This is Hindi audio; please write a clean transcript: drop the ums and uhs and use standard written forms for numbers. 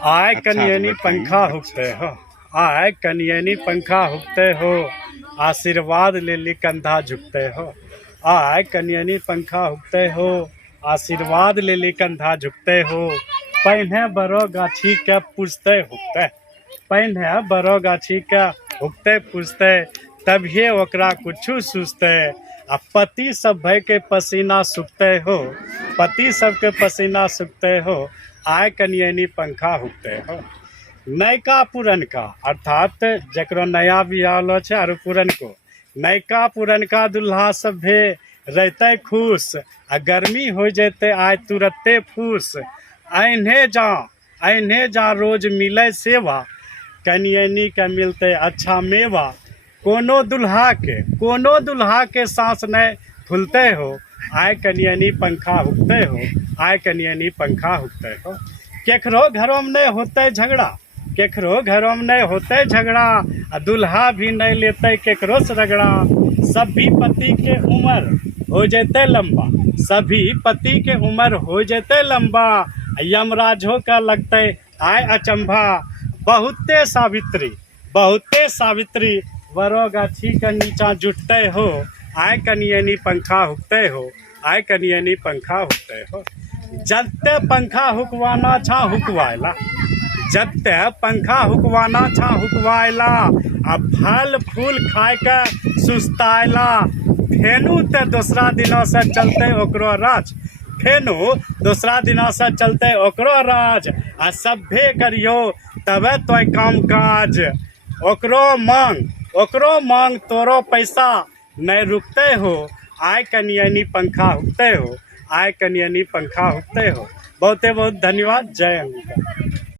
आय अच्छा से कनियनी बताइए। पंखा हुकते हो, आय कनियनी पंखा हुकते हो, आशीर्वाद ले ली कंधा झुकते हो। आय कनियनी पंखा हुकते हो, आशीर्वाद ले ली कंधा झुकते हो। पहिने बड़ो गाछी के पूछते हुकते, पहिने बड़ो गाछी के हुकते पूछते, तभिए ओकरा कुछू सूझते। आ पति सब भय के पसीना सूखते हो, पति सबके पसीना सूखते हो। आय कनियनी पंखा हुकते हो। नयका पुरनका अर्थात जकरो नया बियाह होलो छै आरो पुरनको, नयका पुरनका दुल्हा सभे रहते खुश, आ गर्मी हो जैते आय तुरत्ते फूस। अहिने जा रोज मिले सेवा, कनियनी के मिलते अच्छा मेवा। कोनो दुल्हा के सांस नहीं फूलते हो, आय कनियनी पंखा हुकते हो, आय कनियनी पंखा हुकते हो। केकरो घरों में नहीं होते झगड़ा, केकरो घरों में नहीं होते झगड़ा, आ दुल्हा भी नहीं लेते केकरो से रगड़ा। सभी पति के उम्र हो जैते लंबा, सभी पति के उम्र हो जैते लंबा। यमराजो का लगते आय अचंभा। बहुते सावित्री वरो गाछी के नीचा जुटते हो, आय कनियनी पंखा हुकते हो, आय कनियनी पंखा हुकते हो। जत्ते पंखा हुकवाना छा हुकवायला, जत्ते पंखा हुकवाना छा हुकवायला। आ फल फूल खाय के सुस्तायला, फेनू ते दूसरा दिनों से चलते ओकरो राज, फेनू दूसरा दिनों से चलते ओकरो राज। आ सभे करियो तबे तो काम काज, ओकरो मांग तोरो पैसा नहीं रुकते हो। आय कनियनी पंखा हुकते हो, आय कनियनी पंखा हुकते हो। बहुते बहुत धन्यवाद। जय अंबिका।